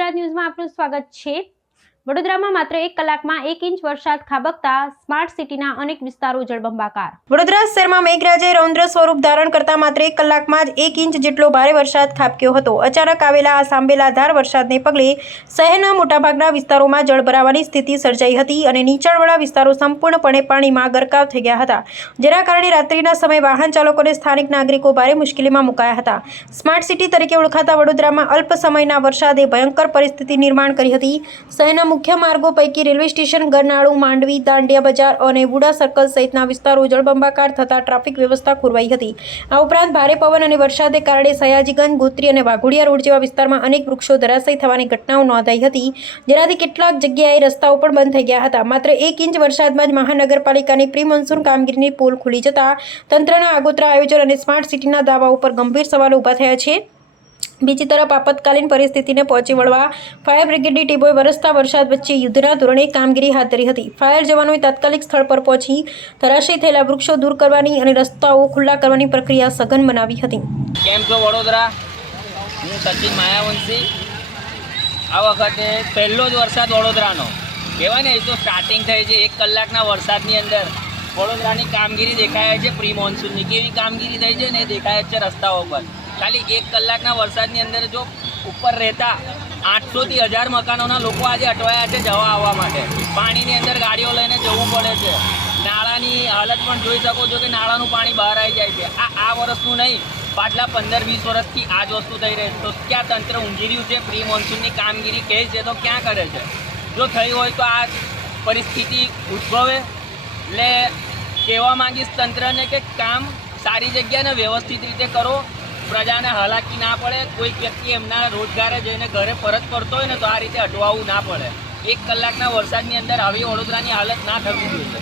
ગુજરાત ન્યૂઝમાં આપનું સ્વાગત છે। વડોદરામાં માત્ર 1 કલાકમાં 1 ઇંચ વરસાદ ખાબકતા સ્માર્ટ સિટીના અનેક વિસ્તારો જળબંબાકાર। વડોદરા શહેરમાં મેઘરાજાએ રૌદ્ર સ્વરૂપ ધારણ કરતા માત્ર 1 કલાકમાં જ 1 ઇંચ જેટલો ભારે વરસાદ ખાબક્યો હતો। અચાનક આવેલા આ સાંભેલાધાર વરસાદને પગલે શહેરના મોટાભાગના વિસ્તારોમાં જળ ભરાવાની સ્થિતિ સર્જાઈ હતી અને નીચાણવાળા વિસ્તારો સંપૂર્ણપણે પાણીમાં ગરકાવ થઈ ગયા હતા, જેના કારણે રાત્રિના સમયે વાહન ચાલકો અને સ્થાનિક નાગરિકો ભારે મુશ્કેલીમાં મુકાયા હતા। સ્માર્ટ સિટી તરીકે ઓળખાતા વડોદરામાં અલ્પ સમયના વરસાદે ભયંકર પરિસ્થિતિ નિર્માણ કરી હતી। શહેરના મુખ્ય માર્ગો પૈકી રેલવે સ્ટેશન, ગરનાળું, માંડવી, દાંડિયા બજાર અને વુડા સર્કલ સહિતના વિસ્તારો જળબંબાકાર થતા ટ્રાફિક વ્યવસ્થા ખોરવાઈ હતી। આ ઉપરાંત ભારે પવન અને વરસાદને કારણે સયાજીગંજ, ગોત્રી અને વાઘોડિયા રોડ જેવા વિસ્તારમાં અનેક વૃક્ષો ધરાશાયી થવાની ઘટનાઓ નોંધાઈ હતી, જેનાથી કેટલાક જગ્યાએ રસ્તાઓ પણ બંધ થઈ ગયા હતા। માત્ર 1 ઇંચ વરસાદમાં જ મહાનગરપાલિકાની પ્રી મોન્સૂન કામગીરીની પોલ ખુલી જતા તંત્રના આગોતરા આયોજન અને સ્માર્ટ સિટીના દાવાઓ પર ગંભીર સવાલો ઊભા થયા છે। બીજી તરફ આપતકાલીન પરિસ્થિતિને પહોંચી વળવા ફાયર બ્રિગેડની ટીમોએ વરસતા વરસાદ વચ્ચે યુદ્ધના ધોરણે કામગીરી હાથ ધરી હતી। ફાયર જવાનોએ તાત્કાલિક સ્થળ પર પહોંચી ધરાશાયી થયેલા વૃક્ષો દૂર કરવાની અને રસ્તાઓ ખુલ્લા કરવાની પ્રક્રિયા સઘન બનાવી હતી। કેમ છો વડોદરા? હું સચિન માયાવંશી। આ વખતે પહેલો જ વરસાદ વડોદરાનો કહેવાય ને, એ તો સ્ટાર્ટિંગ થઈ છે। 1 કલાકના વરસાદની અંદર વડોદરાની કામગીરી દેખાય છે। પ્રી મોન્સૂનની કેવી કામગીરી થઈ છે ને એ દેખાય છે રસ્તાઓ પર। ખાલી 1 કલાકના વરસાદની અંદર જો ઉપર રહેતા 800 થી 1000 મકાનોના લોકો આજે અટવાયા છે જવા આવવા માટે। પાણીની અંદર ગાડીઓ લઈને જવું પડે છે। નાળાની હાલત પણ જોઈ શકો છો કે નાળાનું પાણી બહાર આવી જાય છે। આ વર્ષનું નહીં, પાછલા 15-20 વર્ષથી આ જ વસ્તુ થઈ રહી છે। તો ક્યાં તંત્ર ઊંઘી રહ્યું છે? પ્રી મોન્સૂનની કામગીરી કહે છે તો ક્યાં કરે છે? જો થઈ હોય તો આ પરિસ્થિતિ ઉદ્ભવે। એટલે કહેવા માંગીશ તંત્રને કે કામ સારી જગ્યાને વ્યવસ્થિત રીતે કરો, પ્રજાને હાલાકી ના પડે। કોઈ વ્યક્તિ એમના રોજગારે જઈને ઘરે પરત કરતો હોય ને તો આ રીતે અટવાવું ના પડે। 1 કલાકના વરસાદની અંદર આવી વડોદરાની હાલત ના થવી જોઈએ।